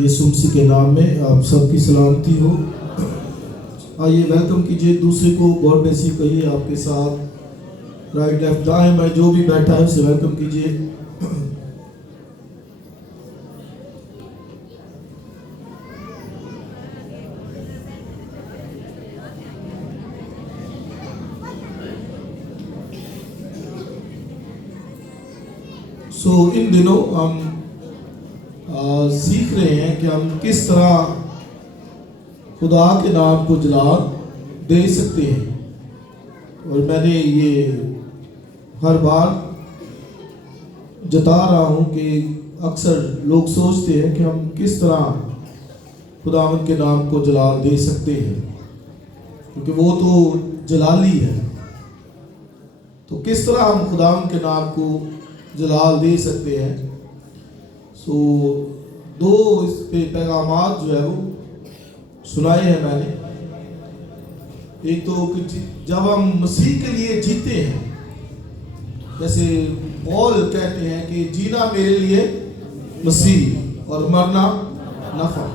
یسوع مسیح کے نام میں آپ سب کی سلامتی ہو۔ آئیے ویلکم کیجئے دوسرے کو، گاڈ بلیس یو کہیے آپ کے ساتھ، رائٹ لیفٹ دائیں بائیں جو بھی بیٹھا ہے اسے ویلکم کیجئے۔ ان دنوں ہم سیکھ رہے ہیں کہ ہم کس طرح خدا کے نام کو جلال دے سکتے ہیں، اور میں نے یہ ہر بار جتا رہا ہوں کہ اکثر لوگ سوچتے ہیں کہ ہم کس طرح خداوند کے نام کو جلال دے سکتے ہیں، کیونکہ وہ تو جلالی ہے۔ تو کس طرح ہم خداوند کے نام کو جلال دے سکتے ہیں؟ دو اس پہ پیغامات جو ہے وہ سنائے ہیں میں نے۔ ایک تو کہ جب ہم مسیح کے لیے جیتے ہیں، جیسے پول کہتے ہیں کہ جینا میرے لیے مسیح اور مرنا نفع۔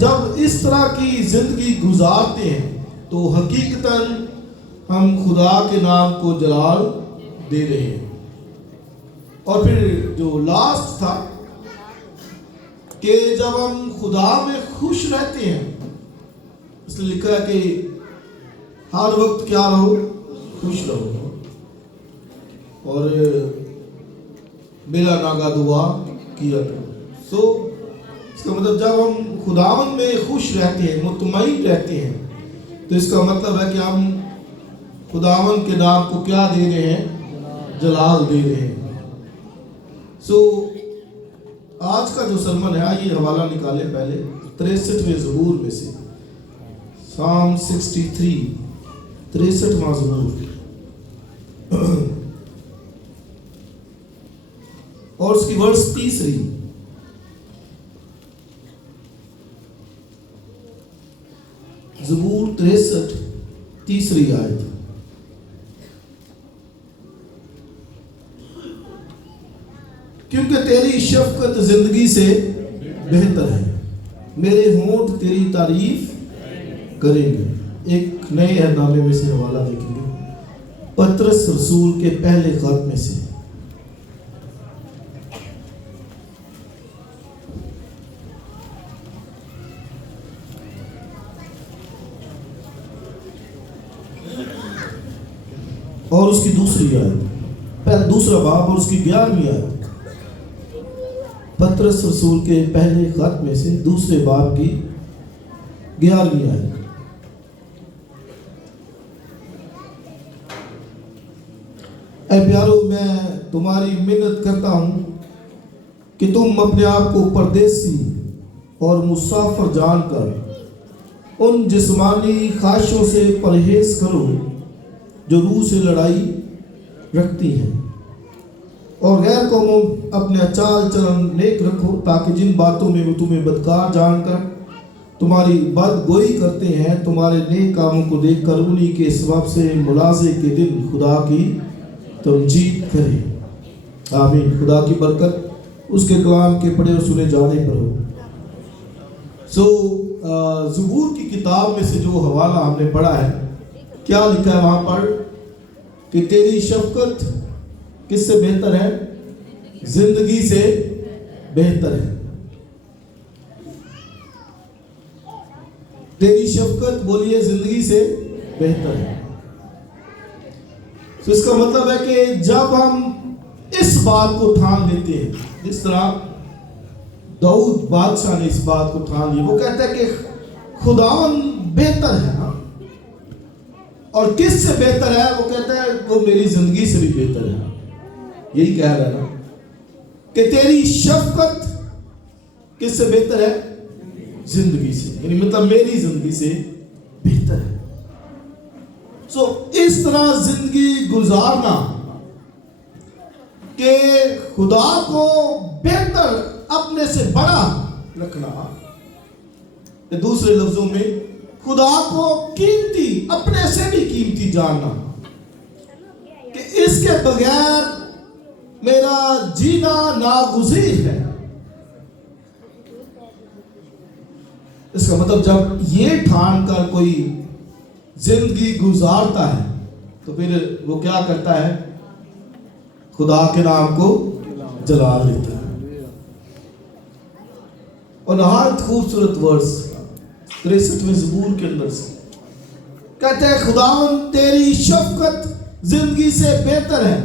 جب اس طرح کی زندگی گزارتے ہیں تو حقیقتاً ہم خدا کے نام کو جلال دے رہے ہیں۔ اور پھر جو لاسٹ تھا کہ جب ہم خدا میں خوش رہتے ہیں، اس نے لکھا ہے کہ ہر وقت کیا رہو؟ خوش رہو، اور بلا ناگا دعا کیا کرو۔ اس کا مطلب جب ہم خداوند میں خوش رہتے ہیں، مطمئن رہتے ہیں، تو اس کا مطلب ہے کہ ہم خداوند کے نام کو کیا دے رہے ہیں؟ جلال دے رہے ہیں۔ آج کا جو سرمن ہے، آئیے حوالہ نکالیں پہلے 63ویں زبور میں سے، سام 63، 63واں زبور اور اس کی ورس 3، زبور 63 3 آیت۔ کیونکہ تیری شفقت زندگی سے بہتر ہے، میرے ہونٹ تیری تعریف کریں گے۔ ایک نئے عہد نامے میں سے حوالہ دیکھیں گے، پترس رسول کے پہلے خط میں سے، اور اس کی دوسری آیت، پہلے دوسرا باب اور اس کی 11ویں آیت۔ پترس رسول کے پہلے خط میں سے دوسرے باب کی 11ویں آیت۔ اے پیارو، میں تمہاری منت کرتا ہوں کہ تم اپنے آپ کو پردیسی اور مسافر جان کر ان جسمانی خواہشوں سے پرہیز کرو جو روح سے لڑائی رکھتی ہیں، اور غیر قوموں اپنے چال چلن نیک رکھو، تاکہ جن باتوں میں وہ تمہیں بدکار جان کر تمہاری بد گوئی کرتے ہیں، تمہارے نیک کاموں کو دیکھ کر انہی کے سبب سے ملازے کے دن خدا کی تمجید کرے۔ آمین۔ خدا کی برکت اس کے کلام کے پڑھے اور سنے جانے پر ہو۔ زبور کی کتاب میں سے جو حوالہ ہم نے پڑھا ہے، کیا لکھا ہے وہاں پر؟ کہ تیری شفقت کس سے بہتر ہے؟ زندگی سے بہتر ہے۔ تیری شفقت بولیے زندگی سے بہتر ہے۔ تو اس کا مطلب ہے کہ جب ہم اس بات کو ٹھان لیتے ہیں، جس طرح داؤد بادشاہ نے اس بات کو ٹھان لیا، وہ کہتا ہے کہ خداوند بہتر ہے، اور کس سے بہتر ہے؟ وہ کہتا ہے وہ میری زندگی سے بھی بہتر ہے۔ یہی کہہ رہا ہے نا کہ تیری شفقت کس سے بہتر ہے؟ زندگی سے، یعنی مطلب میری زندگی سے بہتر ہے۔ اس طرح زندگی گزارنا کہ خدا کو بہتر اپنے سے بڑا رکھنا، دوسرے لفظوں میں خدا کو قیمتی، اپنے سے بھی قیمتی جاننا، کہ اس کے بغیر میرا جینا ناگزیر ہے۔ اس کا مطلب جب یہ ٹھان کر کوئی زندگی گزارتا ہے تو پھر وہ کیا کرتا ہے؟ خدا کے نام کو جلال دیتا ہے. اور نہایت خوبصورت ورس 63ویں زبور کے اندر سے کہتے ہیں خداوند تیری شفقت زندگی سے بہتر ہے.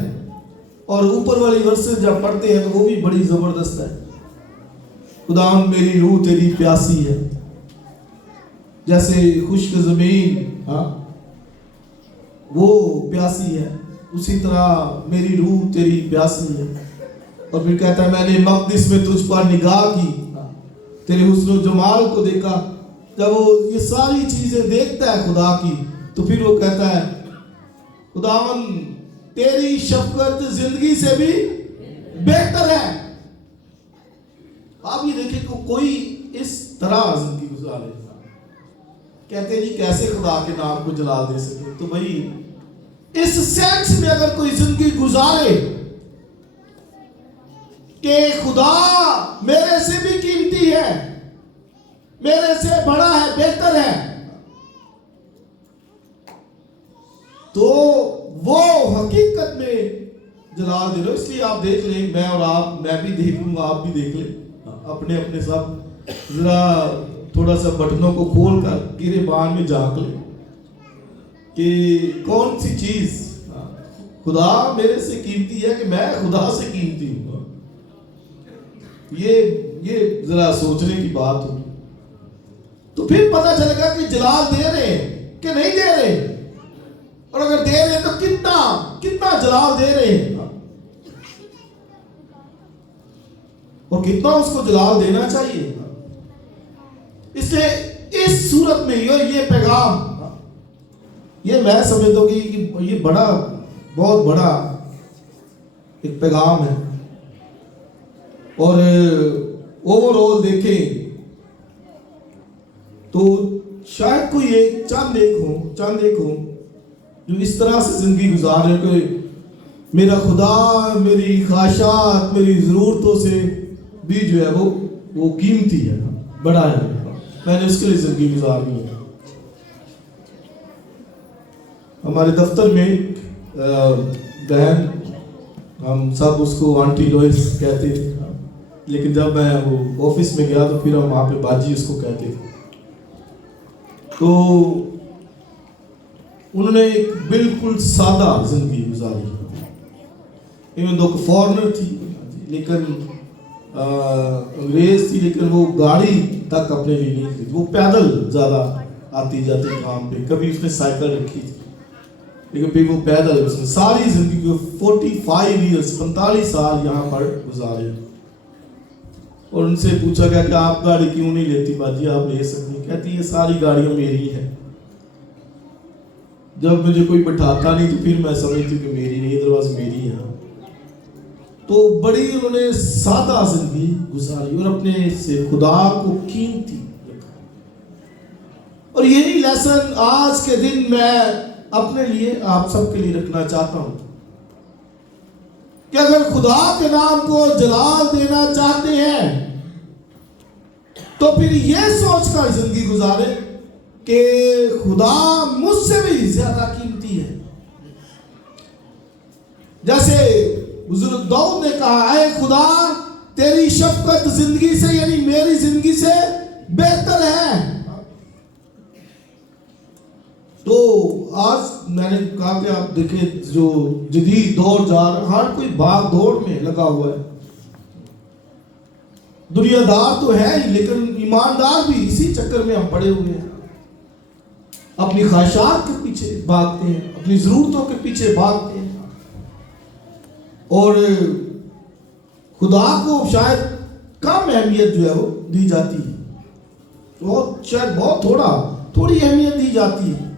اور اوپر والی ورسز جب پڑھتے ہیں تو وہ بھی بڑی زبردست ہے. خداوند میری روح تیری پیاسی ہے، جیسے خشک زمین وہ پیاسی ہے، اسی طرح میری روح تیری پیاسی ہے. اور پھر کہتا ہے میں نے مقدس میں تجھ پر نگاہ کی، تیرے حسن و جمال کو دیکھا. جب وہ یہ ساری چیزیں دیکھتا ہے خدا کی تو پھر وہ کہتا ہے خداوند تیری شفقت زندگی سے بھی بہتر ہے. آپ یہ دیکھیں کہ کوئی اس طرح زندگی گزارے، کہتے ہیں جی کیسے خدا کے نام کو جلال دے سکے. تو بھائی اس سینس میں اگر کوئی زندگی گزارے کہ خدا میرے سے بھی قیمتی ہے، میرے سے بڑا ہے، بہتر ہے، تو وہ حقیقت میں جلال دے رہے. اس لیے آپ دیکھ لیں، میں اور آپ، میں بھی دیکھ لوں گا، آپ بھی دیکھ لیں اپنے اپنے سب، ذرا تھوڑا سا بٹنوں کو کھول کر گریبان میں جھانک لیں کہ کون سی چیز خدا میرے سے قیمتی ہے کہ میں خدا سے قیمتی ہوں. یہ ذرا سوچنے کی بات ہوگی. تو پھر پتہ چلے گا کہ جلال دے رہے ہیں کہ نہیں دے رہے، اور اگر دے رہے ہیں تو کتنا جلال دے رہے ہیں، اور کتنا اس کو جلال دینا چاہیے. اس لیے اس صورت میں یہ پیغام، یہ میں سمجھتا ہوں کہ یہ بہت بڑا ایک پیغام ہے. اور اوور آل دیکھیں تو شاید کوئی ایک چند ایک ہو جو اس طرح سے زندگی گزار رہے کہ میرا خدا میری خواہشات، میری ضرورتوں سے بھی جو ہے وہ قیمتی ہے، بڑا ہے، میں نے اس کے لیے زندگی گزارنی ہے. ہمارے دفتر میں بہن، ہم سب اس کو آنٹی لوئس کہتے تھے، لیکن جب میں وہ آفس میں گیا تو پھر ہم وہاں پہ باجی اس کو کہتے تھے. تو انہوں نے ایک بالکل سادہ زندگی گزاری. ایون دو فارنر تھی لیکن انگریز تھی، لیکن وہ گاڑی تک اپنے لیے نہیں تھی، وہ پیدل زیادہ آتی جاتی کام پہ. کبھی اس نے سائیکل رکھی تھی لیکن پھر وہ پیدل، اس نے ساری زندگی کو 45 سال یہاں پر گزارے. اور ان سے پوچھا گیا کہ آپ گاڑی کیوں نہیں لیتی باجی، آپ لے سکتی. کہتی یہ ساری گاڑیاں میری ہیں، جب مجھے کوئی بٹھاتا نہیں تو پھر میں سمجھتی کہ میری نہیں، ادروائز میری ہے. تو بڑی انہوں نے سادہ زندگی گزاری اور اپنے سے خدا کو قیمتی رکھا. اور یہی لیسن آج کے دن میں اپنے لیے، آپ سب کے لیے رکھنا چاہتا ہوں کہ اگر خدا کے نام کو جلال دینا چاہتے ہیں تو پھر یہ سوچ کر زندگی گزارے کہ خدا مجھ سے بھی زیادہ قیمتی ہے. جیسے بزرگ داؤد نے کہا اے خدا تیری شفقت زندگی سے، یعنی میری زندگی سے بہتر ہے. تو آج میں نے کہا کہ آپ دیکھیں جو جدید دور جا رہا ہے، ہر کوئی بھاگ دوڑ میں لگا ہوا ہے. دنیا دار تو ہے ہی لیکن ایماندار بھی اسی چکر میں ہم پڑے ہوئے ہیں. اپنی خواہشات کے پیچھے بھاگتے ہیں، اپنی ضرورتوں کے پیچھے بھاگتے ہیں، اور خدا کو شاید کم اہمیت جو ہے وہ دی جاتی ہے، شاید بہت تھوڑی اہمیت دی جاتی ہے.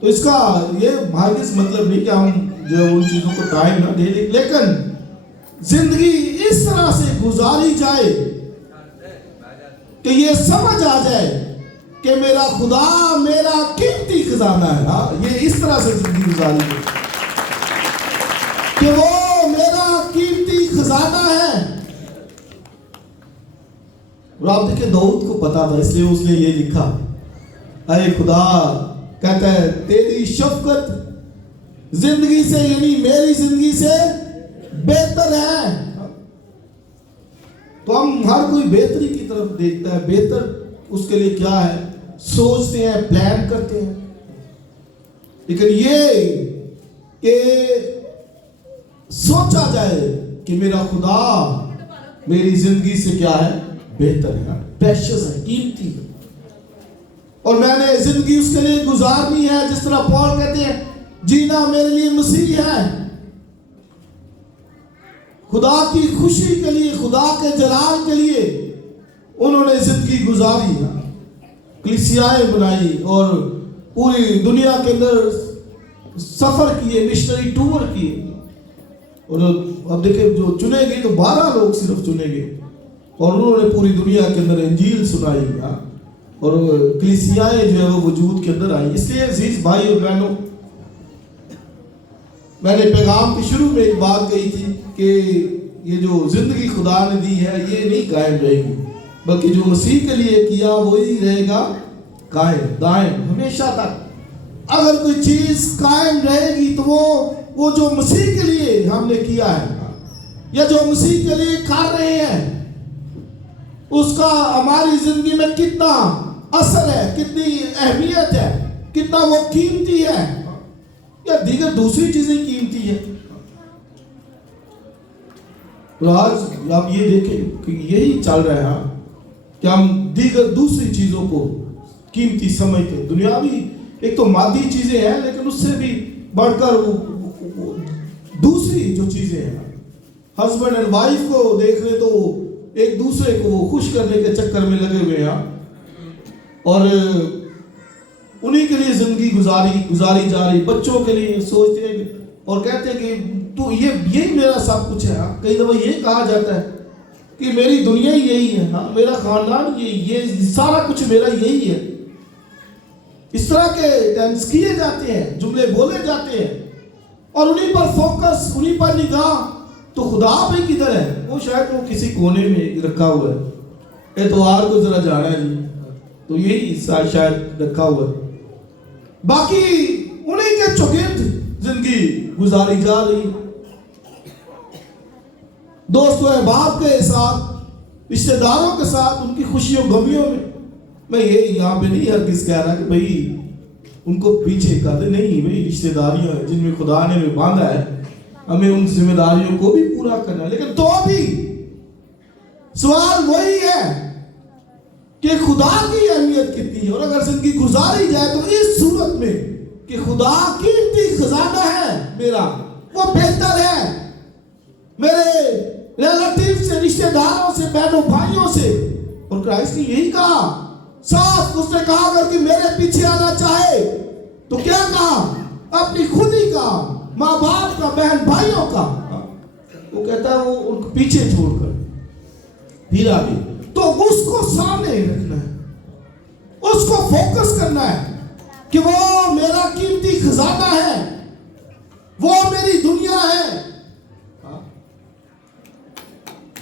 تو اس کا یہ ہرگز مطلب نہیں کہ ہم جو ہے ان چیزوں کو ٹائم نہ دیں، لیکن زندگی اس طرح سے گزاری جائے کہ یہ سمجھ آ جائے کہ میرا خدا میرا قیمتی خزانہ ہے. یہ اس طرح سے زندگی گزاری ہے کہ وہ میرا قیمتی خزانہ ہے. اور آپ دیکھیں داؤد کو پتا تھا، اس لیے اس نے یہ لکھا، اے خدا، کہتا ہے تیری شفقت زندگی سے یعنی میری زندگی سے بہتر ہے۔ تو ہم ہر کوئی بہتری کی طرف دیکھتا ہے، بہتر اس کے لیے کیا ہے سوچتے ہیں، پلان کرتے ہیں، لیکن یہ کہ سوچا جائے کہ میرا خدا میری زندگی سے کیا ہے بہتر ہے، پریشس ہے، قیمتی ہے، اور میں نے زندگی اس کے لیے گزارنی ہے، جس طرح پال کہتے ہیں جینا میرے لیے مسیح ہے، خدا کی خوشی کے لیے، خدا کے جلال کے لیے انہوں نے زندگی گزاری، کلیسیائیں بنائی اور پوری دنیا کے اندر سفر کیے، مشنری ٹور کیے، اور اب دیکھیں جو چنے گئے تو 12 لوگ صرف چنے گئے، اور انہوں نے پوری دنیا کے اندر انجیل سنائی، اور کلیسیائیں جو ہے وہ وجود کے اندر آئی۔ اس لیے عزیز بھائی اور بہنوں، میں نے پیغام کے شروع میں ایک بات کہی تھی کہ یہ جو زندگی خدا نے دی ہے یہ نہیں قائم رہے گی، بلکہ جو مسیح کے لیے کیا وہی رہے گا قائم، دائم، ہمیشہ تک۔ اگر کوئی چیز قائم رہے گی تو وہ جو مسیح کے لیے ہم نے کیا ہے یا جو مسیح کے لیے کر رہے ہیں اس کا ہماری زندگی میں کتنا اثر ہے، کتنی اہمیت ہے، کتنا وہ قیمتی ہے، یا دیگر دوسری چیزیں قیمتی ہیں۔ تو آج آپ یہ دیکھیں کہ یہی چل رہا ہے کہ ہم دیگر دوسری چیزوں کو قیمتی سمجھتے ہیں۔ دنیاوی ایک تو مادی چیزیں ہیں، لیکن اس سے بھی بڑھ کر دوسری جو چیزیں ہیں، ہسبینڈ اینڈ وائف کو دیکھ رہے تو ایک دوسرے کو خوش کرنے کے چکر میں لگے ہوئے ہیں، اور انہی کے لیے زندگی گزاری جا رہی، بچوں کے لیے سوچتے ہیں اور کہتے ہیں کہ تو یہی میرا سب کچھ ہے۔ کئی دفعہ یہ کہا جاتا ہے کہ میری دنیا ہی یہی ہے، میرا خاندان یہ سارا کچھ میرا یہی ہے۔ اس طرح کے ٹینس کیے جاتے ہیں، جملے بولے جاتے ہیں، اور انہی پر فوکس، انہی پر نگاہ۔ تو خدا بھی کدھر ہے؟ وہ شاید وہ کسی کونے میں رکھا ہوا ہے، اتوار کو ذرا جانا ہے جی، تو یہی شاید رکھا ہوا ہے، باقی انہی کے چوگرد زندگی گزاری جا رہی۔ دوستوں احباب کے ساتھ، رشتہ داروں کے ساتھ، ان کی خوشیوں غمیوں میں یہ یہاں پہ نہیں ہرگز کہہ رہا کہ بھئی ان کو پیچھے کر دے، نہیں بھئی، رشتہ داریاں ہیں جن میں خدا نے ہمیں باندھا ہے، ہمیں ان ذمہ داریوں کو بھی پورا کرنا ہے، لیکن تو بھی سوال وہی ہے کہ خدا کی اہمیت کتنی ہے، اور اگر زندگی گزاری جائے تو اس صورت میں کہ خدا قیمتی خزانہ ہے میرا، وہ بہتر ہے میرے ریلیٹیو سے، رشتہ داروں سے، بہنوں بھائیوں سے۔ اور کرائسٹ نے یہی کہا صاف، اس نے کہا اگر کہ میرے پیچھے آنا چاہے تو کیا کہا؟ اپنی خودی کا، ماں باپ کا، بہن بھائیوں کا، وہ کہتا ہے وہ ان کو پیچھے چھوڑ کر پھر آگے۔ تو اس کو سامنے رکھنا ہے، اس کو فوکس کرنا ہے کہ وہ میرا قیمتی خزانہ ہے، وہ میری دنیا ہے۔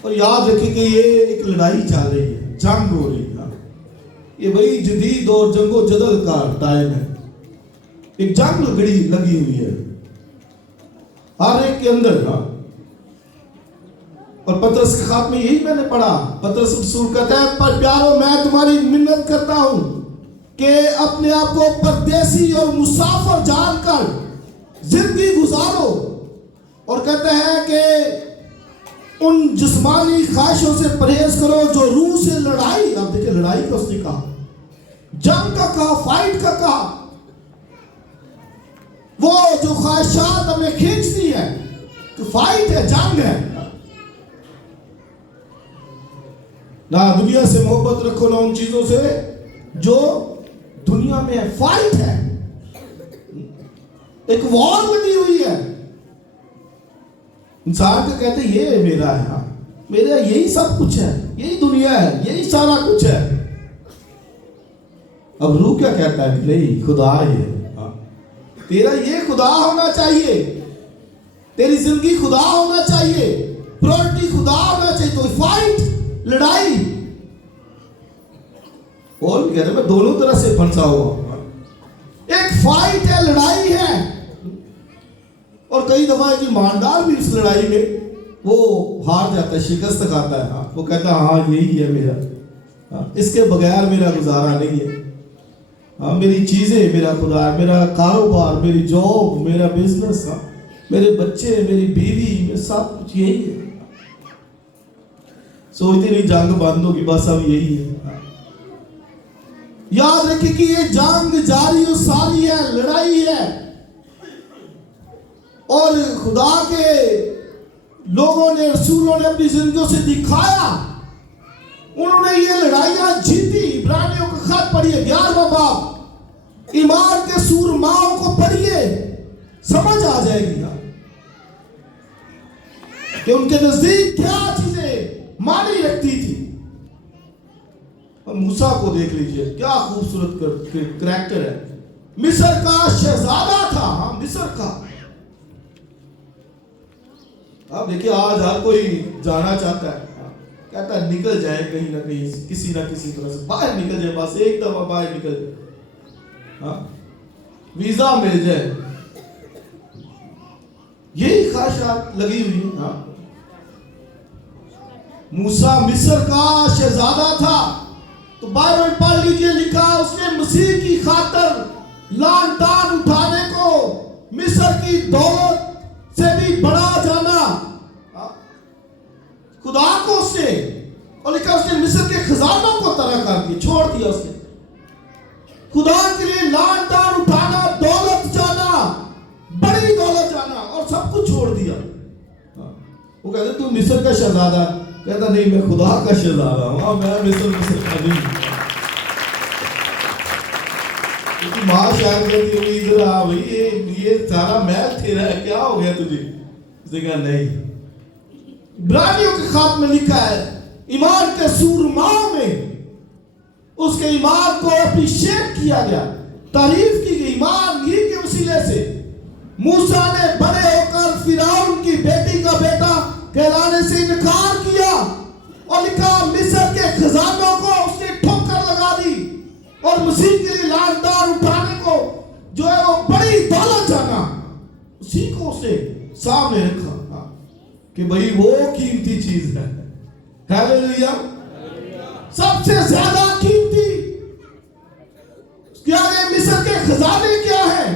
اور یاد رکھیں کہ یہ ایک لڑائی چل رہی ہے، جنگ ہو رہی ہے، یہ بڑی جدید اور جنگ و جدل کا ٹائم ہے، ایک جنگ لگی ہوئی ہے ہر ایک کے اندر۔ اور پطرس کے خط میں یہی میں نے پڑھا، پطرس رسول کہتا ہے پر پیارو میں تمہاری منت کرتا ہوں کہ اپنے آپ کو پردیسی اور مسافر جان کر زندگی گزارو، اور کہتا ہے کہ ان جسمانی خواہشوں سے پرہیز کرو جو روح سے لڑائی، آپ دیکھیں لڑائی کا اس نے کہا، جنگ کا کہا، فائٹ کا کہا، وہ جو خواہشات ہمیں کھینچتی ہے، فائٹ ہے، جنگ ہے۔ نہ دنیا سے محبت رکھو، نہ ان چیزوں سے جو دنیا میں ہے، فائٹ ہے، ایک وار لگی ہوئی ہے۔ انسان کا کہتے ہیں یہ میرا ہے، میرا یہی سب کچھ ہے، یہی دنیا ہے، یہی سارا کچھ ہے۔ اب روح کیا کہتا ہے کہ نہیں، خدا ہی ہے، تیرا یہ خدا ہونا چاہیے، تیری زندگی خدا ہونا چاہیے، پرائورٹی خدا ہونا چاہیے۔ تو فائٹ، لڑائی، اور بھی کہتے ہیں میں دونوں طرح سے پھنسا ہوا ہوں. ایک فائٹ ہے, لڑائی ہے, اور کئی دفعہ ایک ایماندار بھی اس لڑائی میں وہ ہار جاتا ہے, شکست کھاتا ہے. وہ کہتا ہے ہاں یہی ہے میرا, اس کے بغیر میرا گزارا نہیں ہے. میری چیزیں میرا خدا ہے, میرا کاروبار, میری جاب, میرا بزنس, میرے بچے, میری بیوی, میں سب کچھ یہی ہے. سوچتے نہیں جنگ بند ہوگی, بس اب یہی ہے. یاد رکھیں کہ یہ جنگ جاری و ساری ہے, لڑائی ہے, اور خدا کے لوگوں نے, رسولوں نے اپنی زندگیوں سے دکھایا, انہوں نے یہ لڑائیاں جیتی. عبرانیوں کا خط پڑھیے 11واں باب, ایمان کے سورماؤں کو پڑھیے, سمجھ آ جائے گی کہ ان کے نزدیک کیا چیزیں معنی رکھتی تھی. موسیٰ کو دیکھ لیجئے, کیا خوبصورت کریکٹر ہے. مصر کا شہزادہ تھا, ہاں مصر کا. آپ دیکھیں آج ہر کوئی جانا چاہتا ہے, کہتا ہے نکل جائے کہیں نہ کہیں, کسی نہ کسی طرح سے باہر نکل جائے, بس ایک دفعہ باہر نکل جائے, ویزا مل جائے. یہی خواہشات لگی ہوئی ہیں. موسیٰ مصر کا شہزادہ تھا, تو بائبل پڑھ لیجئے, لکھا اس نے مسیح کی خاطر لان تان اٹھانے کو مصر کی دولت سے بھی بڑا جانا. خدا کو اس نے, اور لکھا اس نے مصر کے خزانوں کو ترک کر دیا, چھوڑ دیا اس نے. خدا کے لیے لان تان اٹھانا, دولت جانا, بڑی دولت جانا, اور سب کچھ چھوڑ دیا. وہ کہتے تو مصر کا شہزادہ, کہتا نہیں میں خدا کا شہزادہ ہوں, میں مصر کا نہیں. ماں شاید کہتی ہوئی ادھر آ بھائی, یہ سارا محل تیرا ہے, کیا ہو گیا تجھے؟ اس نے کہا نہیں. عبرانیوں کے خط میں لکھا ہے ایمان کے سورماؤں میں اس کے ایمان کو اپریشیٹ کیا گیا, تعریف کی گئی. ایمان ہی کے وسیلے سے موسیٰ نے بڑے ہو کر فرعون کی بیٹی کا بیٹا کہلانے سے انکار کیا, اور لکھا مصر کے خزانوں کو اس نے ٹھوکر لگا دی, اور مسیح کے لیے لانتار اٹھانے کو جو ہے وہ بڑی دولت جانا, اسی کو اس نے سامنے رکھا کہ بھئی وہ قیمتی چیز ہے. ہیلیلویا. سب سے زیادہ قیمتی کیا ہے؟ مصر کے خزانے کیا ہیں؟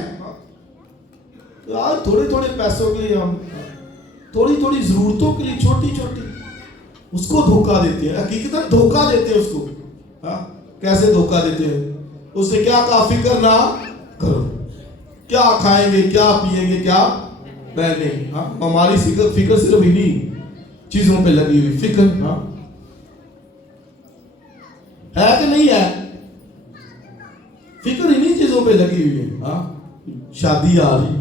آج تھوڑے تھوڑے پیسوں کے لیے, ہم تھوڑی تھوڑی ضرورتوں کے لیے چھوٹی چھوٹی اس کو دھوکہ دیتے ہیں. حقیقتاً دھوکہ دیتے ہیں اس کو. کیسے دھوکہ دیتے ہیں؟ اس نے کیا کہا, فکر نہ کرو, کیا کھائیں گے, کیا پیئیں گے, کیا پہنیں گے. ہماری فکر صرف انہی چیزوں پہ لگی ہوئی. فکر ہے کہ نہیں ہے؟ فکر انہی چیزوں پہ لگی ہوئی ہے. شادی آ رہی,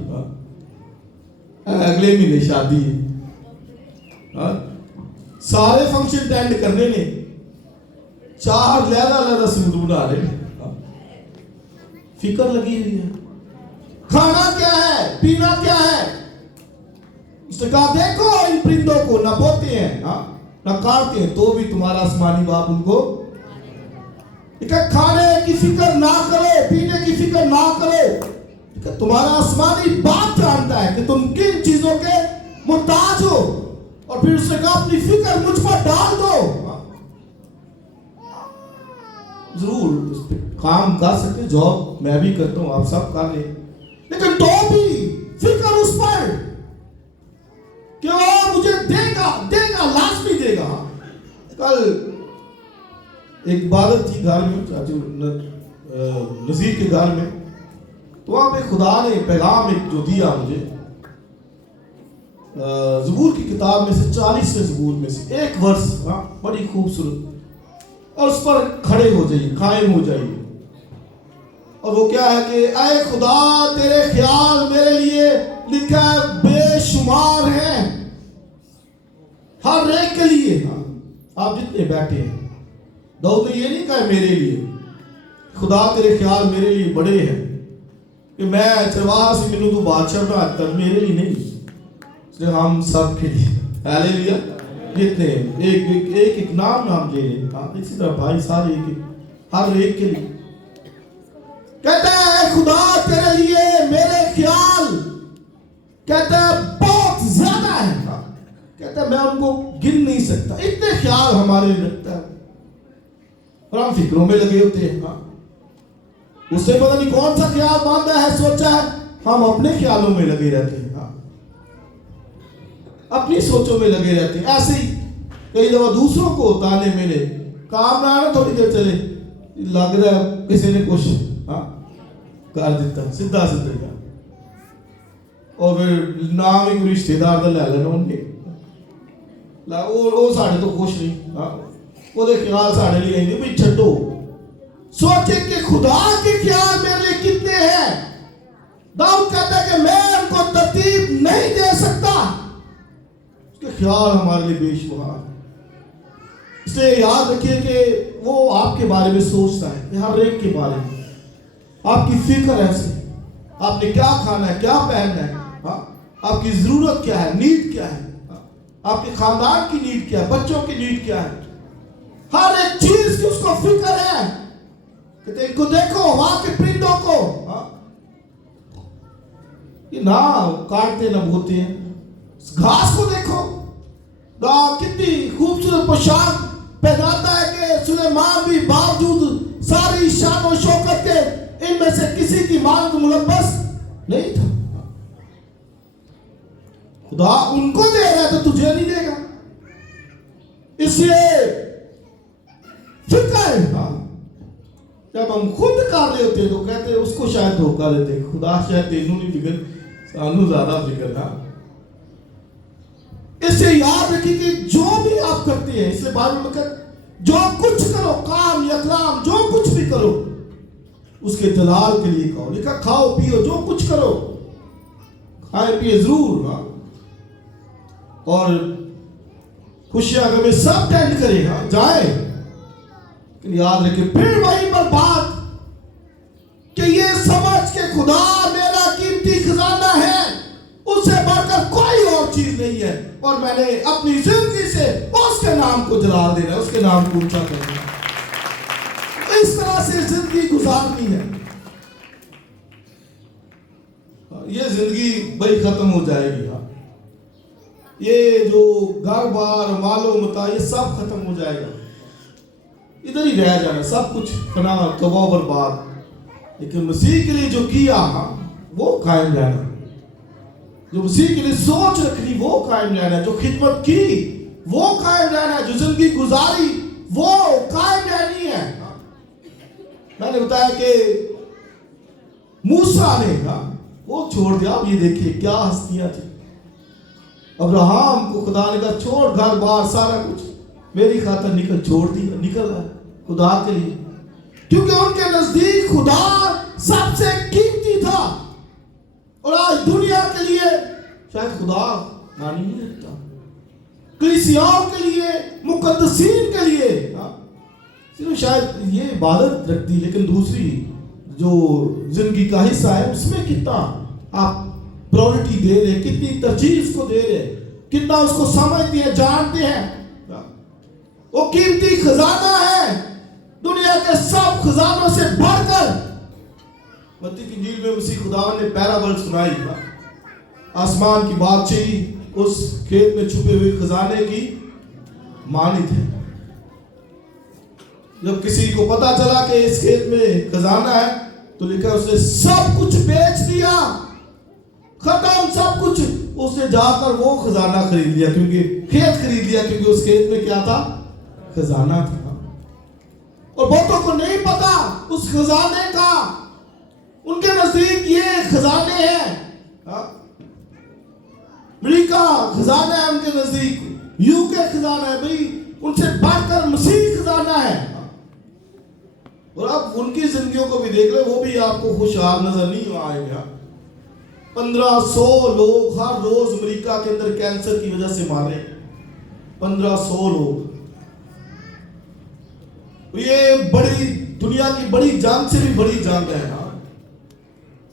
اگلے مہینے شادی ہے, سارے فنکشن اٹینڈ کرنے نے, 4 علیحدہ سوٹ بنا رہے ہیں. فکر لگی ہوئی ہے. کھانا کیا ہے, پینا کیا ہے. اس نے کہا دیکھو ان پرندوں کو, نہ بوتے ہیں نہ کاٹتے ہیں, تو بھی تمہارا آسمانی باپ ان کو. کھانے کی فکر نہ کرو, پینے کی فکر نہ کرو, تمہارا آسمانی باپ جانتا ہے کہ تم کن چیزوں کے محتاج ہو. اور پھر اس نے کہا اپنی فکر مجھ پر ڈال دو. ضرور اس پہ کام کر سکتے, جاب میں بھی کرتا ہوں, آپ سب کر لیں, لیکن تو بھی فکر اس پر کہ وہ مجھے دے گا لازمی دے گا. کل ایک عبادت تھی گھر میں, نذیر کے گھر میں, تو وہاں پہ خدا نے پیغام ایک جو دیا مجھے, زبور کی کتاب میں سے 40ویں زبور میں سے ایک ورس, بڑی خوبصورت, اور اس پر کھڑے ہو جائیے, قائم ہو جائیے. اور وہ کیا ہے کہ اے خدا تیرے خیال میرے لیے لکھا ہے بے شمار ہیں, ہر ایک کے لیے. آپ جتنے بیٹھے ہیں, داؤد نے یہ نہیں کہا میرے لیے, خدا تیرے خیال میرے لیے بڑے ہیں کہ میں چرواہا سے ملوں تو بادشاہ بنا دیتا, میرے لیے نہیں, اس نے ہم سب کے لیے. ہیلیلویا. جتنے ایک نام لے لیں, اسی طرح بھائی سارے ایک ہر ایک کے لیے. کہتا ہے خدا تیرے لیے میرے خیال کہتا ہے بہت زیادہ ہے. کہتا ہے میں ان کو گن نہیں سکتا. اتنے خیال ہمارے لیے رکھتا ہے اور ہم فکروں میں لگے ہوتے ہیں. اس سے پتہ نہیں کون سا خیال باندھا ہے, سوچا ہے, ہم اپنے خیالوں میں لگے رہتے ہیں, اپنی سوچوں میں لگے رہتے ہیں. ایسے ہی کئی دفعہ دوسروں کو تانے میرے کام نہ آنا, تھوڑی دیر چلے لگ رہا ہے کسی نے کچھ کر دیتا سیدھا سیدھا, اور پھر نام ہی رشتے دار کا لے لینا ان کے, وہ ساڑھے تو خوش نہیں, وہ خیال ساڑھے لیے نہیں. بھائی چھڈو, سوچے کہ خدا کے خیال میرے لیے کتنے ہیں. داؤد کہتا ہے کہ میں ان کو ترتیب نہیں دے سکتا, اس کے خیال ہمارے لیے بے شمار. اس لیے یاد رکھیے کہ وہ آپ کے بارے میں سوچتا ہے, ہر ایک کے بارے میں. آپ کی فکر ایسی, آپ نے کیا کھانا ہے, کیا پہننا ہے, آپ کی ضرورت کیا ہے, نیڈ کیا ہے, آپ کے خاندان کی نیڈ کیا ہے, بچوں کی نیڈ کیا ہے, ہر ایک چیز کی اس کو فکر ہے. کہتے ہیں ان کو دیکھو, وہاں کے پرندوں کو, یہ نہ کاٹتے نہ بوتے ہیں. گھاس کو دیکھو, کتنی خوبصورت پوشاک پہناتا ہے کہ سلیمان بھی باوجود ساری شان و شوکت کے ان میں سے کسی کی مانگ ملبس نہیں تھا. خدا ان کو دے رہا ہے تو تجھے نہیں دے گا. اس لیے فکر, جب ہم خود کر رہے ہوتے تو کہتے اس کو شاید دھوکہ دیتے, خدا شاید تینوں نہیں فکر, سانو زیادہ فکر تھا. اس سے یاد رکھیے کہ جو بھی آپ کرتے ہیں, اس لیے بائبل میں کہتے جو کچھ کرو, کام یا کلام جو کچھ بھی کرو اس کے جلال کے لیے کرو. لکھا کھاؤ پیو جو کچھ کرو, کھائے پیے ضرور, اور خوشیاں غمیں سب ٹینڈ کرے, جائے. لیکن یاد رکھیں پھر وہیں پر بات کہ یہ سمجھ کے خدا میرا قیمتی خزانہ ہے, اس سے بڑھ کر کوئی اور چیز نہیں ہے, اور میں نے اپنی زندگی سے اس کے نام کو جلال دینا ہے, اس کے نام کو اونچا کرنا ہے. اس طرح سے زندگی گزارنی ہے. یہ زندگی بھائی ختم ہو جائے گی. یہ جو گھر بار مال و متاع یہ سب ختم ہو جائے گا, ادھر ہی رہ جانا, سب کچھ فنا تباہ و برباد. لیکن مسیح کے لیے جو کیا وہ قائم رہنا, جو مسیح کے لیے سوچ رکھنی وہ قائم رہنا, جو خدمت کی وہ قائم رہنا, جو زندگی گزاری وہ قائم رہنی ہے. میں نے بتایا کہ موسیٰ نے وہ چھوڑ دیا. اب یہ دیکھیے کیا ہستیاں تھیں. ابراہم کو خدا نے کہا چھوڑ گھر بار سارا کچھ میری خاطر نکل, چھوڑ دیا, نکل رہا خدا کے لیے, کیونکہ ان کے نزدیک خدا سب سے قیمتی تھا. اور آج دنیا کے لیے شاید خدا معنی نہیں رکھتا, کلیسیاؤں کے لیے, مقدسین کے لیے صرف شاید یہ عبادت رکھتی, لیکن دوسری جو زندگی کا حصہ ہے اس میں کتنا آپ پرائورٹی دے رہے, کتنی ترجیح اس کو دے رہے, کتنا اس کو سمجھتے ہیں, جانتے ہیں. وہ قیمتی خزانہ ہے, دنیا کے سب خزانوں سے بڑھ کر. متی کی انجیل میں مسیح خداوند نے پیرابل سنائی, آسمان کی بادشاہی اس کھیت میں چھپے ہوئے خزانے کی مانند ہے. جب کسی کو پتا چلا کہ اس کھیت میں خزانہ ہے تو لکھا اس نے سب کچھ بیچ دیا, ختم سب کچھ. اس نے جا کر وہ خزانہ خرید لیا, کیونکہ کھیت خرید لیا, کیونکہ اس کھیت میں کیا تھا, خزانہ تھا. اور بہتوں کو نہیں پتا اس خزانے کا, ان کے نزدیک یہ خزانے ہیں. امریکہ خزانہ ہے ان کے نزدیک, UK خزانہ ہے, بھئی ان سے بڑھ کر مسیح خزانہ ہے. اور اب ان کی زندگیوں کو بھی دیکھ لیں, وہ بھی آپ کو خوشحال نظر نہیں آئے گا. 1500 لوگ ہر روز امریکہ کے اندر کینسر کی وجہ سے مارے, 1500 لوگ. یہ بڑی دنیا کی بڑی جنگ سے بھی بڑی جنگ ہے.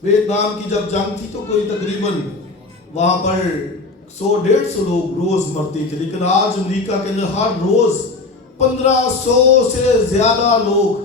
ویتنام کی جب جنگ تھی تو کوئی تقریباً وہاں پر 100-150 لوگ روز مرتے تھے, لیکن آج امریکہ کے اندر ہر روز 1500 سے زیادہ لوگ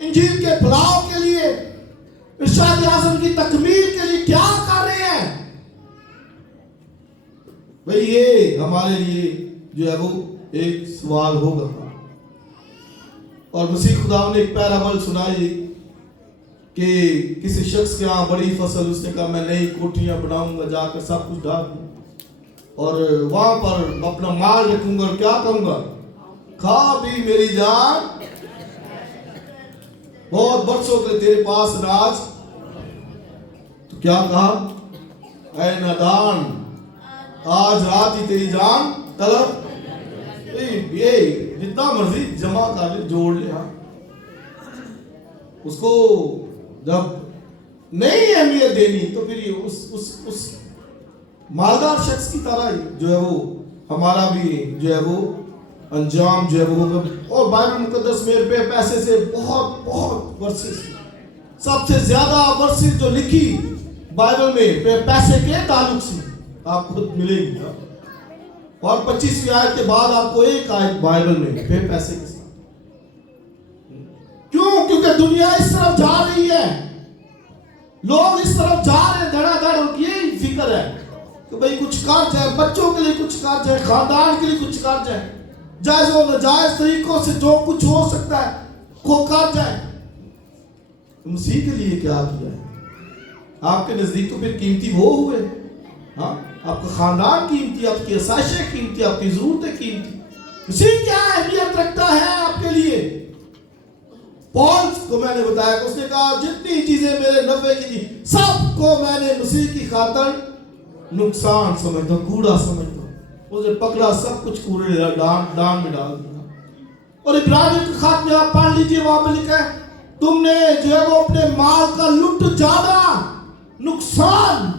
انجیل کے پھیلاؤ کے لیے، ارشاد اعظم کی تکمیل کے لیے کیا کر رہے ہیں؟ بھئی یہ ہمارے لیے جو ہے وہ ایک سوال ہوگا. اور مسیح خدا نے ایک پیرابل سنائی کہ کسی شخص کے ہاں بڑی فصل، اس نے کہا میں نئی کوٹھیاں بناؤں گا، جا کر سب کچھ ڈال دوں اور وہاں پر اپنا مال رکھوں گا اور کیا کہوں گا، کھا بھی میری جان، بہت برسوں کے تیرے پاس راج. تو کیا کہا، اے نادان آج رات ہی تیری جان طلب. یہ جتنا مرضی جمع کر لے، جوڑ لے، اس کو جب نہیں اہمیت دینی تو پھر یہ اس مالدار شخص کی طرح جو ہے وہ ہمارا بھی جو ہے وہ انجام جو ہے وہ ہوگا. اور بائبل مقدس میں پیسے سے بہت ورسز، سب سے زیادہ ورسز جو لکھی بائبل میں پیسے کے تعلق سے آپ خود ملے گی. اور 25ویں آیت کے بعد آپ کو ایک آیت بائبل میں پھر پیسے کے ساتھ. کیوں؟ کیونکہ دنیا اس طرف جا رہی ہے، لوگ اس طرف جا رہے ہیں دھڑا دھڑ. یہی فکر ہے کہ بھئی کچھ کر جائے، بچوں کے لیے کچھ کر جائے، خاندان کے لیے کچھ کر جائے، جائز و ناجائز طریقوں سے جو کچھ ہو سکتا ہے وہ کر جائے. مسیح کے لیے کیا کیا ہے؟ آپ کے نزدیک تو پھر قیمتی وہ ہوئے، ہاں، آپ کا خاندان قیمتی، آپ کی آسائشیں قیمتی، آپ کی ضرورتیں قیمتی. مسیح کیا اہمیت رکھتا ہے آپ کے لیے؟ پال کو میں نے بتایا کہ اس نے کہا جتنی چیزیں میرے نفع کی تھی سب کو میں نے مسیح کی خاطر نقصان سمجھتا ہوں، کوڑا سمجھتا ہوں. اس نے پکڑا سب کچھ کوڑے ڈان میں ڈال دیا. اور ابراہیم کے خط میں آپ پڑھ لیجیے، وہاں پہ لکھا ہے تم نے جو ہے وہ اپنے مال کا لٹ جانا، نقصان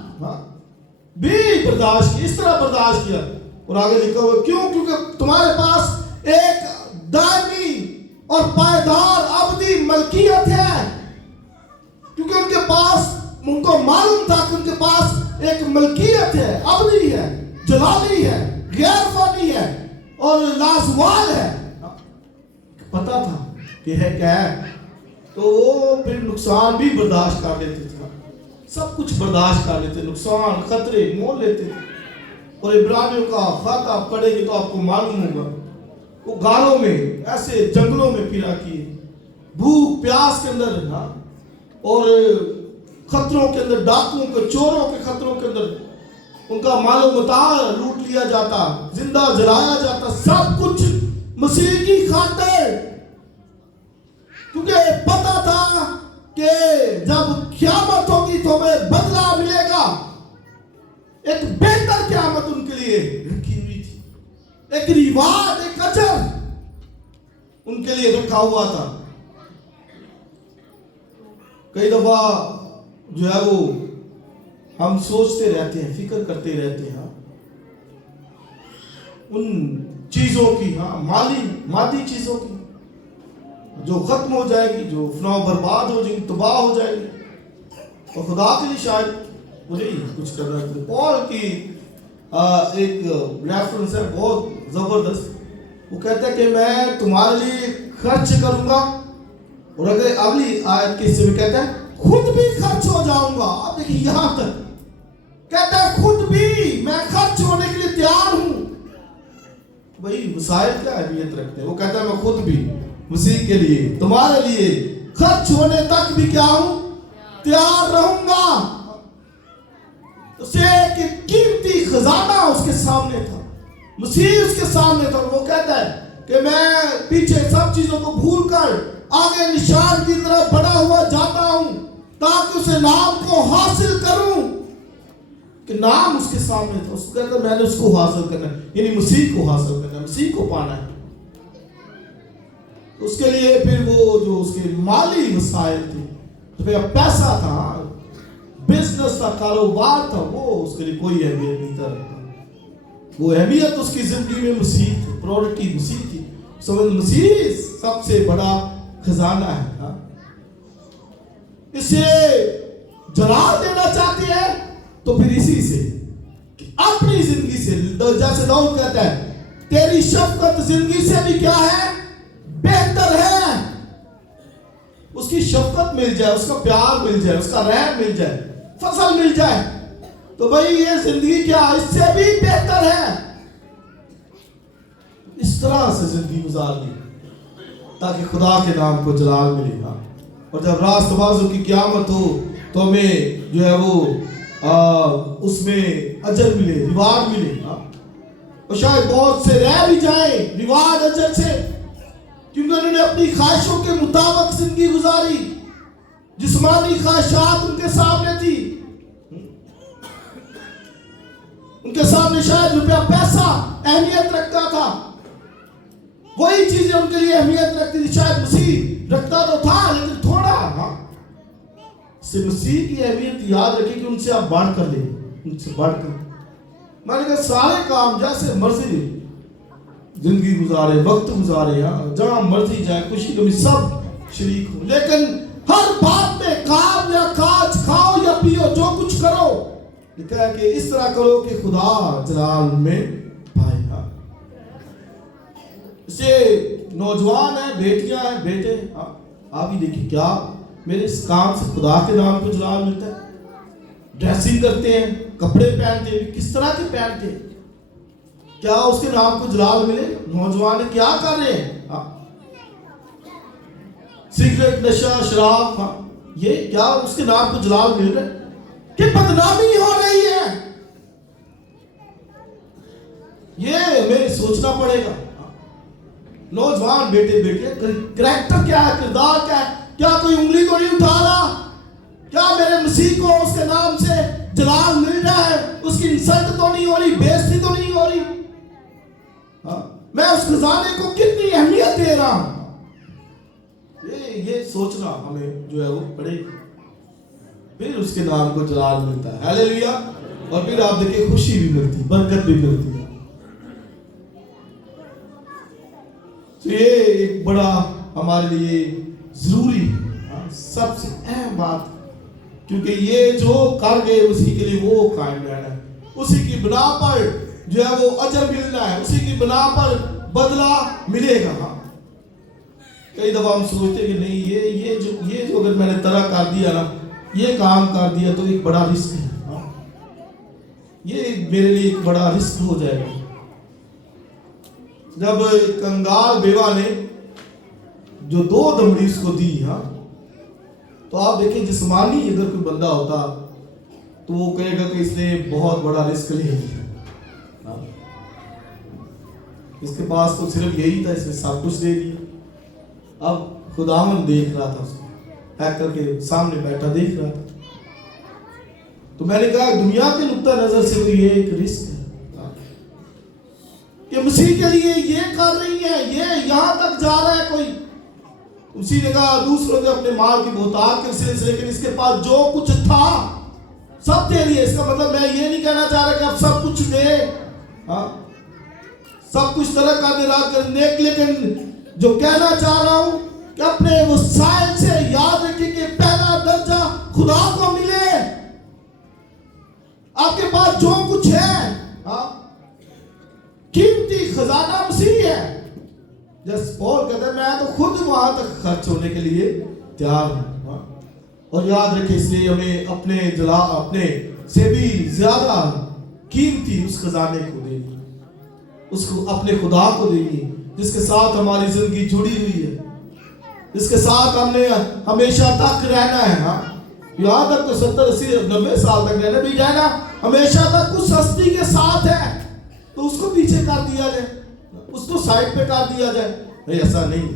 بھی برداشت کیا، اس طرح برداشت کیا. اور آگے لکھا ہوا کیوں؟ کیونکہ تمہارے پاس ایک دائمی اور پائیدار ابدی ملکیت ہے. کیونکہ ان کے پاس، ان کو معلوم تھا کہ ان کے پاس ایک ملکیت ہے، ابدی ہے، جلالی ہے، غیر فانی ہے اور لازوال ہے. پتا تھا کہ ہے کیا ہے، تو وہ پھر نقصان بھی برداشت کر لیتے تھے، سب کچھ برداشت کر لیتے، نقصان خطرے مول لیتے تھے. اور ابراہیمیوں کا خط آپ پڑھیں گے تو آپ کو معلوم ہوگا وہ غاروں میں، ایسے جنگلوں میں پھرا کیے، بھوک پیاس کے اندر، اور خطروں کے اندر، ڈاکوؤں کے، چوروں کے خطروں کے اندر ان کا مال و متاع لوٹ لیا جاتا، زندہ جلایا جاتا، سب کچھ مسیح کی خاطر. کیونکہ پتا تھا کہ جب قیامت ہوگی تو ہمیں بدلہ ملے گا. ایک بہتر قیامت ان کے لیے رکھی ہوئی تھی، ایک ریوارڈ، ایک اجر ان کے لیے رکھا ہوا تھا. کئی دفعہ جو ہے وہ ہم سوچتے رہتے ہیں، فکر کرتے رہتے ہیں ان چیزوں کی، مادی چیزوں کی جو ختم ہو جائے گی، جو فنا برباد ہو جائے گی، تباہ ہو جائے گی. اور خدا کے لیے شاید مجھے کچھ کرنا ہے. پال کی ایک ریفرنس ہے بہت زبردست. وہ کہتا ہے کہ میں تمہارے لیے خرچ کروں گا، اور اگر اگلی آیت کے حصے میں کہتا ہے خود بھی خرچ ہو جاؤں گا. آپ دیکھیں یہاں تک کہتا ہے خود بھی میں خرچ ہونے کے لیے تیار ہوں. بھئی وسائل کیا اہمیت رکھتے ہیں؟ وہ کہتا ہے میں خود بھی مسیح کے لیے، تمہارے لیے خرچ ہونے تک بھی کیا ہوں، تیار رہوں گا. اسے ایک قیمتی خزانہ اس کے سامنے تھا، مسیح اس کے سامنے تھا. وہ کہتا ہے کہ میں پیچھے سب چیزوں کو بھول کر آگے نشان کی طرف بڑھا ہوا جاتا ہوں تاکہ اسے نام کو حاصل کروں. کہ نام اس کے سامنے تھا، اس کو کہتا ہے میں نے اس کو حاصل کرنا ہے، یعنی مسیح کو حاصل کرنا ہے، مسیح کو پانا ہے. اس کے لیے پھر وہ جو اس کے مالی مسائل تھے، پھر پیسہ تھا، بزنس تھا، کاروبار تھا، وہ اس کے لیے کوئی اہمیت نہیں تھا. وہ اہمیت اس کی زندگی میں مسیح تھی، پرائورٹی مسیح تھی. مسیح سب سے بڑا خزانہ ہے. اسے جلال دینا چاہتے ہیں تو پھر اسی سے، اپنی زندگی سے. جیسے داؤد کہتا ہے تیری شفقت زندگی سے بھی کیا ہے، بہتر ہے. کی شفقت مل جائے, اس کا پیار مل جائے, اس کا رحم مل جائے, فضل مل جائے, تو بھائی یہ زندگی کیا اس سے بھی بہتر ہے. اس طرح سے زندگی گزارنی تاکہ خدا کے نام کو جلال ملے. اور جب راست بازوں کی قیامت ہو تو ہمیں جو ہے وہ اس میں اجر ملے, ریوارڈ ملے. اور شاید بہت سے رہ بھی جائیں ریوارڈ اجر سے, کیونکہ انہوں نے اپنی خواہشوں کے مطابق زندگی گزاری, جسمانی خواہشات ان کے سامنے تھی, ان کے سامنے شاید روپیہ پیسہ اہمیت رکھتا تھا, وہی چیزیں ان کے لیے اہمیت رکھتی تھی. شاید مسیح رکھتا تو تھا لیکن تھوڑا. سے مسیح کی اہمیت یاد رکھیں کہ ان سے آپ بڑھ کر لیں, ان سے بڑھ کر. میں نے کہا سارے کام جیسے مرضی زندگی گزارے, وقت گزارے, جہاں مرضی جائے, خوشی کبھی سب شریک ہو, لیکن ہر بات میں کام یا کاج, کھاؤ یا پیو, جو کچھ کرو لکھا ہے کہ اس طرح کرو کہ خدا جلال میں پائے. اسے نوجوان ہیں, بیٹیاں ہیں, بیٹے, آپ ہی دیکھیں کیا میرے اس کام سے خدا کے نام کو جلال ملتا ہے. ڈریسنگ کرتے ہیں, کپڑے پہنتے ہیں, کس طرح کے پہنتے ہیں, کیا اس کے نام کو جلال ملے؟ نوجوان کیا کر رہے ہیں؟ سگریٹ, نشہ, شراب, یہ کیا اس کے نام کو جلال مل رہا ہے کہ بدنامی ہو رہی ہے؟ یہ میرے سوچنا پڑے گا. نوجوان بیٹے کریکٹر کیا ہے, کردار کیا ہے؟ کیا کوئی انگلی کو نہیں اٹھا رہا؟ کیا میرے مسیح کو اس کے نام سے جلال مل رہا ہے؟ اس کی انسلٹ تو نہیں ہو رہی, بےزتی تو نہیں ہو رہی؟ میں اس خزانے کو کتنی اہمیت دے رہا ہوں؟ یہ سوچنا ہمیں جو ہے وہ پڑے گا. پھر اس کے نام کو جلال ملتا ہے. ہیلیلویا. اور پھر آپ دیکھیں خوشی بھی ملتی, برکت بھی ملتی ہے. تو یہ ایک بڑا ہمارے لیے ضروری سب سے اہم بات, کیونکہ یہ جو کر گئے اسی کے لیے وہ قائم رہنا ہے, اسی کی بنا پر جو ہے وہ اجر ملنا ہے, اسی کی بنا پر بدلہ ملے گا. کئی دفعہ ہم سوچتے کہ نہیں یہ جو اگر میں نے طرح کر دیا نا, یہ کام کر دیا تو ایک بڑا رسک ہے, یہ میرے لیے ایک بڑا رسک ہو جائے گا. جب کنگال بیوہ نے جو 2 دمڑی اس کو دی, تو آپ دیکھیں جسمانی اگر کوئی بندہ ہوتا تو وہ کہے گا کہ اس نے بہت بڑا رسک لے لیا, اس کے پاس تو صرف یہی تھا, اس نے سب کچھ دے دیا. اب خداوند دیکھ رہا تھا, اس کو ہیک کر کے سامنے بیٹھا دیکھ رہا تھا. تو میں نے کہا دنیا کے نقطہ نظر سے یہ ایک رسک ہے کہ مسیح کے لیے یہ کر رہی ہے, یہ یہاں تک جا رہا ہے کوئی. اسی نے کہا دوسروں نے اپنے مال کی بہتات کے سلسلے سے, لیکن اس کے پاس جو کچھ تھا سب دے دیے. اس کا مطلب میں یہ نہیں کہنا چاہ رہا کہ اب سب کچھ دے, سب کچھ طرح کا دے کرنے, لیکن جو کہنا چاہ رہا ہوں کہ اپنے وسائل سے یاد رکھیں کہ پہلا درجہ خدا کو ملے. آپ کے پاس جو کچھ ہے قیمتی خزانہ مسیح ہے. جس پول کہتا ہے میں تو خود وہاں تک خرچ ہونے کے لیے تیار ہوں. اور یاد رکھیں اس لیے ہمیں اپنے سے بھی زیادہ قیمتی اس خزانے کو دینی, اس کو اپنے خدا کو دینی جس کے ساتھ ہماری زندگی جڑی ہوئی ہے, جس کے ساتھ ہم نے ہمیشہ تک رہنا ہے. یہاں تک تو 70 80 90 سال تک رہنا بھی رہنا, ہمیشہ تک اس ہستی کے ساتھ ہے, تو اس کو پیچھے کر دیا جائے, اس کو سائڈ پہ کر دیا جائے؟ ایسا نہیں,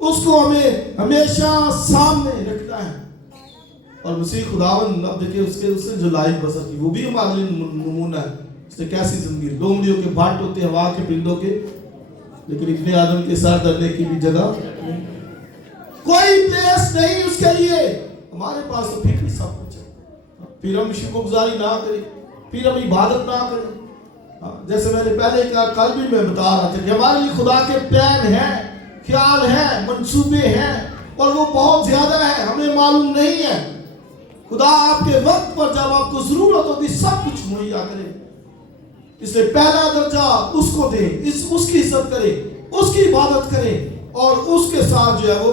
اس کو ہمیں ہمیشہ سامنے رکھنا ہے. اور مسیح خداوند اب دیکھیں اس نے جو لائف بسر کی وہ بھی ہمارے لیے نمونہ ہے. اس نے کیسی زندگی, لومڑیوں کے بھٹ ہوتے ہیں, ہوا کے پرندوں کے, لیکن ابن آدم کے ساتھ ڈرنے کی بھی جگہ نہیں, کوئی پلیس نہیں اس کے لیے. ہمارے پاس تو پھر بھی سب کچھ ہے, پھر ہم شکر گزاری نہ کریں, پھر ہم عبادت نہ کریں. جیسے میں نے پہلے کہا, کل بھی میں بتا رہا تھا کہ ہمارے لیے خدا کے پلان ہیں, خیال ہیں, منصوبے ہیں, اور وہ بہت زیادہ ہیں, ہمیں معلوم نہیں ہے. خدا آپ کے وقت پر جب آپ کو ضرورت ہوتی سب کچھ مہیا کرے. اس لیے پہلا درجہ اس کو دیں, اس کی عزت کریں, اس کی عبادت کریں, اور اس کے ساتھ جو ہے وہ